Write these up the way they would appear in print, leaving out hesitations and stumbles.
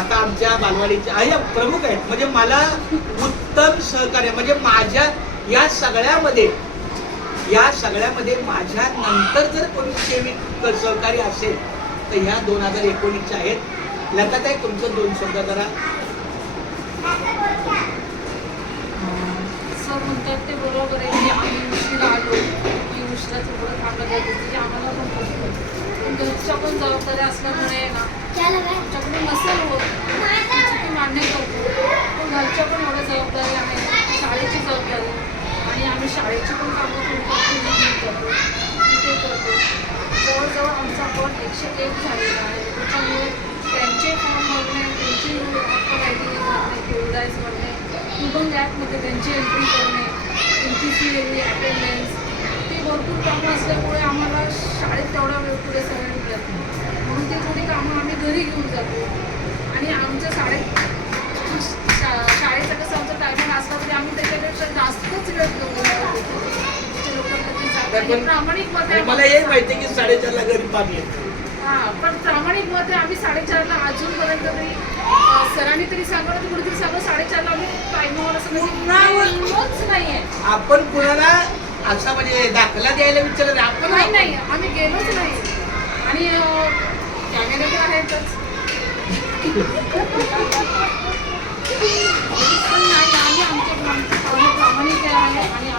आता आमच्या बालवाडीचे आहे प्रमुख आहेत, म्हणजे मला उत्तम सहकार्य, म्हणजे माझ्या या सगळ्यामध्ये माझ्या नंतर जर कोणी सेविक सहकारी असेल तर ह्या 2019च्या आहेत. लताताई तुमचं 2 शब्द जरा. सर म्हणतात ते बरोबर आहे की आम्ही उशिरा आलो की उशिराचं पुढं थांबलं जातं की आम्हाला पण पडतं, पण घरच्या पण जबाबदाऱ्या असल्यामुळे ना आमच्याकडून नसेल होत ती मान्य करतो, पण घरच्या पण एवढ्या जबाबदारी आहे, शाळेची जबाबदारी आणि आम्ही शाळेची पण कामं थोडी करतो ते करतो. जवळजवळ आमचा पट 101 झालेला आहे. त्याच्यामुळे त्यांचे फॉर्म भरणे, त्यांची रायटिंग भरणे, प्रोडाईज भरणे, कुटुंब ॲपमध्ये त्यांची एंट्री करणे, NPC अटेंडन्स, ती भरपूर कामं असल्यामुळे आम्हाला शाळेत तेवढा वेळ पुरेसा वेळ मिळत नाही, म्हणून ती थोडी कामं आम्ही घरी घेऊन जातो. आणि आमच्या शाळेचा कसं आमचा टायमिंग असला तरी आम्ही त्याच्यापेक्षा जास्तच वेळ देतो. प्रामाणिकमध्ये मला हे माहिती की 4:30ला घरी पाणी येतं. हां, पण प्रामाणिक मत आहे आम्ही 4:30ला अजूनपर्यंत तरी सरांनी तरी सांगलं तर कुठेतरी सांगलं 4:30ला आम्ही टाईमावर असं म्हणजे नाही आहे. आपण कुणाला असा म्हणजे दाखला द्यायला विचारलं आपण नाही आम्ही गेलोच नाही. आणि कॅमेरे तर आहेतच पण नाही, आम्ही आमचे प्रामाणिक आहे आणि आम्ही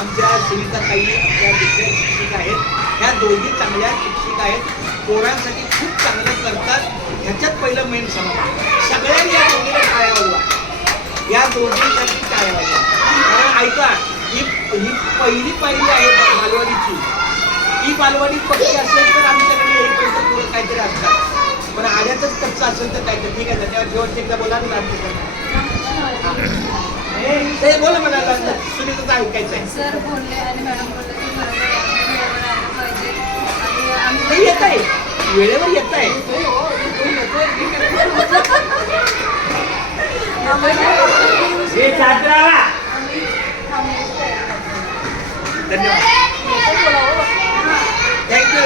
आमच्या सुनीताताई आपल्या दुसऱ्या शिक्षिका आहेत, ह्या दोघी चांगल्या शिक्षिका आहेत, पोरांसाठी खूप चांगलं करतात. ह्याच्यात पहिलं मेन समजा सगळ्यांनी या दोघीला टाळ्या वाजवा, या दोघींसाठी टाळ्या वाजवा. कारण ऐका, ही पहिली पायरी आहे बालवाडीची. ही बालवाडी पक्की असेल तर आमच्याकडे येईपर्यंत पुढं काहीतरी असतात, पण आल्यातच कच्चं असेल तर काहीतरी. ठीक आहे, तेव्हा जेव्हा एकदा बोला ना ते बोला मला सुनीता ऐकायचं आहे. सर बोलले आणि मॅडम बोलले की बरोबर आलं पाहिजे आणि आम्ही नाही येत आहे, वेळेवर येत आहे. धन्यवाद, थँक्यू.